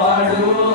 వాడు